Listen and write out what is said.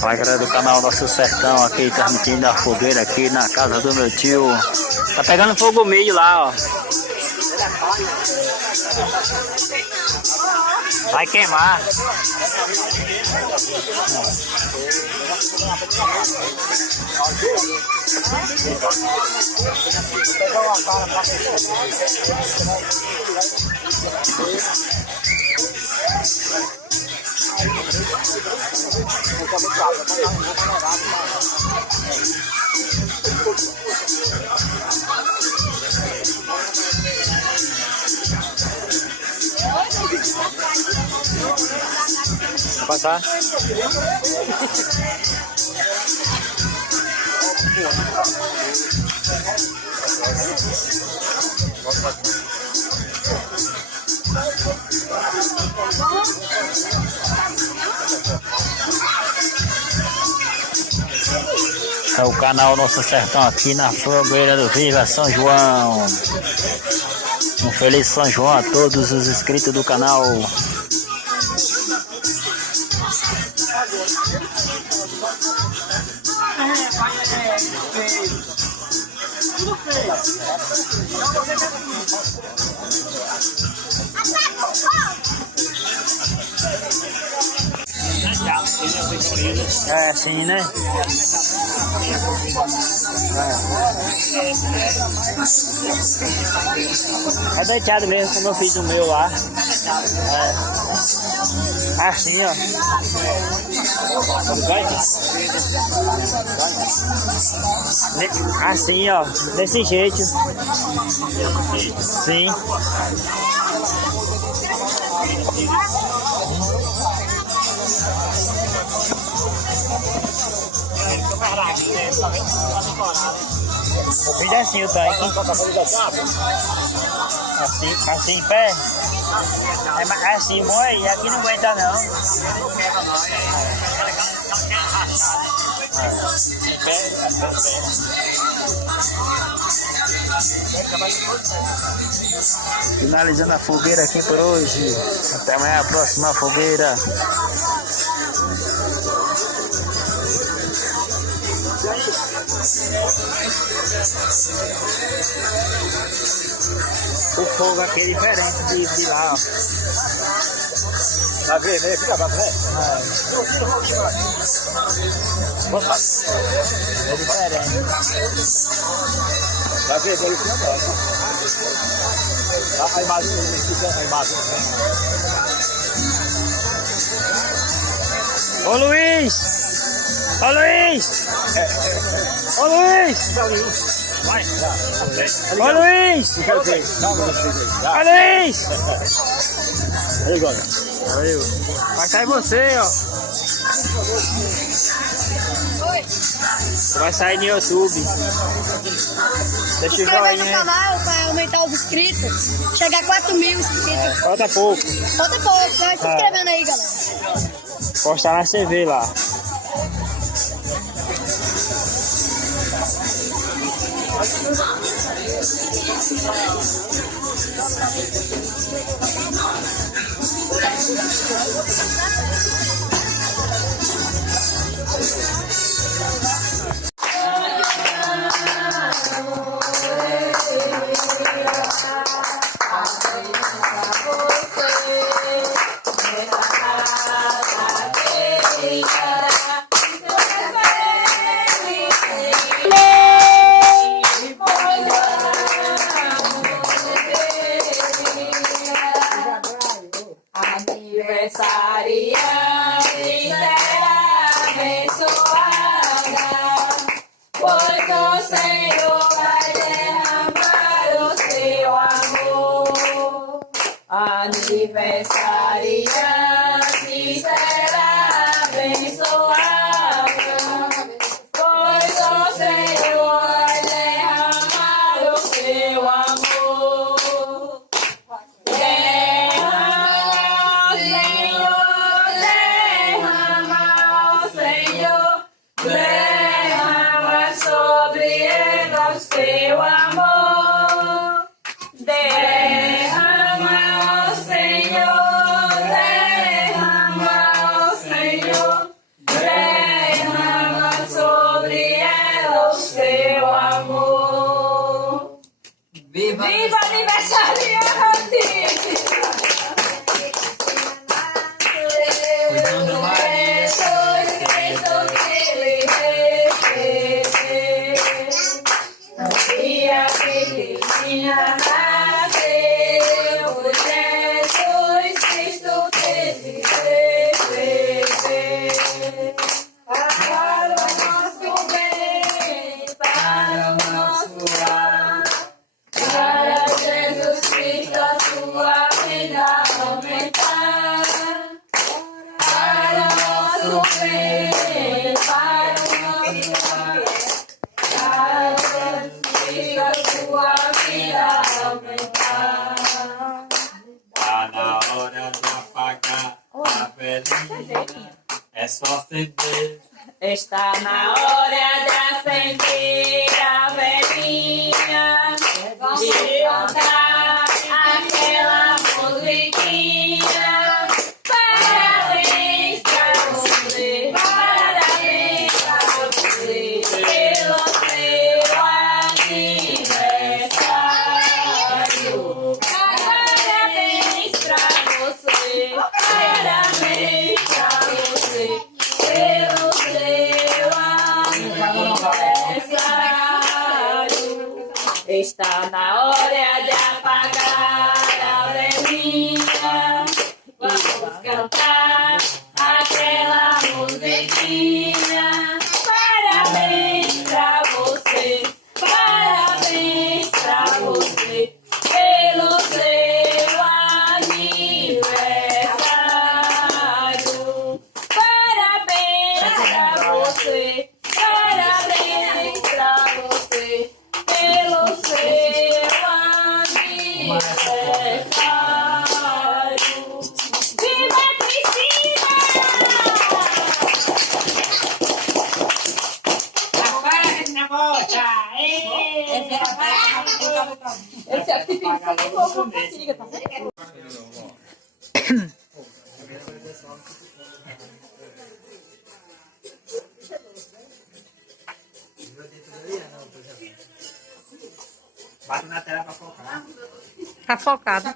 Fala, galera do canal Nosso Sertão, aqui transmitindo a fogueira aqui na casa do meu tio. Tá pegando fogo o milho lá, ó. Vai queimar. Vai passar? É o canal Nosso Sertão aqui na fogueira do Viva São João. Um feliz São João a todos os inscritos do canal. É assim, né? É deitado mesmo, como eu fiz o meu lá. É. Assim, ó. Assim, ó. Desse jeito. Sim. Eu fiz assim o tanque. Assim em pé. É assim, bom aí. Aqui não aguenta não. Finalizando a fogueira aqui por hoje. Até amanhã a próxima fogueira. O fogo aqui é diferente de lá, ó. Tá vendo, né? Fica abaixo, né? É diferente. Tá vendo? Ele fica abaixo. A imagem, a imagem. Ô Luiz! Ô Luiz! Ô Luiz! Vai! Ô Luiz! Ô Luiz! Aí, agora. Valeu. Vai sair você, ó. Vai sair no YouTube. Deixa o Inscreva no joinha. canal para aumentar os inscritos. Chegar a 4.000 inscritos. Falta pouco. Falta pouco, vai se inscrevendo aí, galera. Postar na CV lá. Aniversariante, será abençoada, pois o Senhor vai derramar o seu amor. Aniversariante, será abençoada, pois o Senhor vai derramar o seu amor. Derrama sobre eles teu amor, derrama, ó Senhor. Parabéns para o nosso e a sua vida aumentar. Tá na hora de apagar a velhinha. É só acender. Está na hora de acender a velhinha e cantar aquela musiquinha. Parabéns pra você, parabéns pra você, pelo seu aniversário. Parabéns pra você, parabéns pra você, pelo seu aniversário. Está na hora de apagar a velhinha. Vamos cantar aquela musiquinha. Parabéns pra você, parabéns pra você, pelo seu aniversário. Parabéns pra você, parabéns pra você, pelo seu aniversário. Viva Cristina! Esse é o que fica com fatiga, tá certo? Bate na tela pra focar. Tá focado.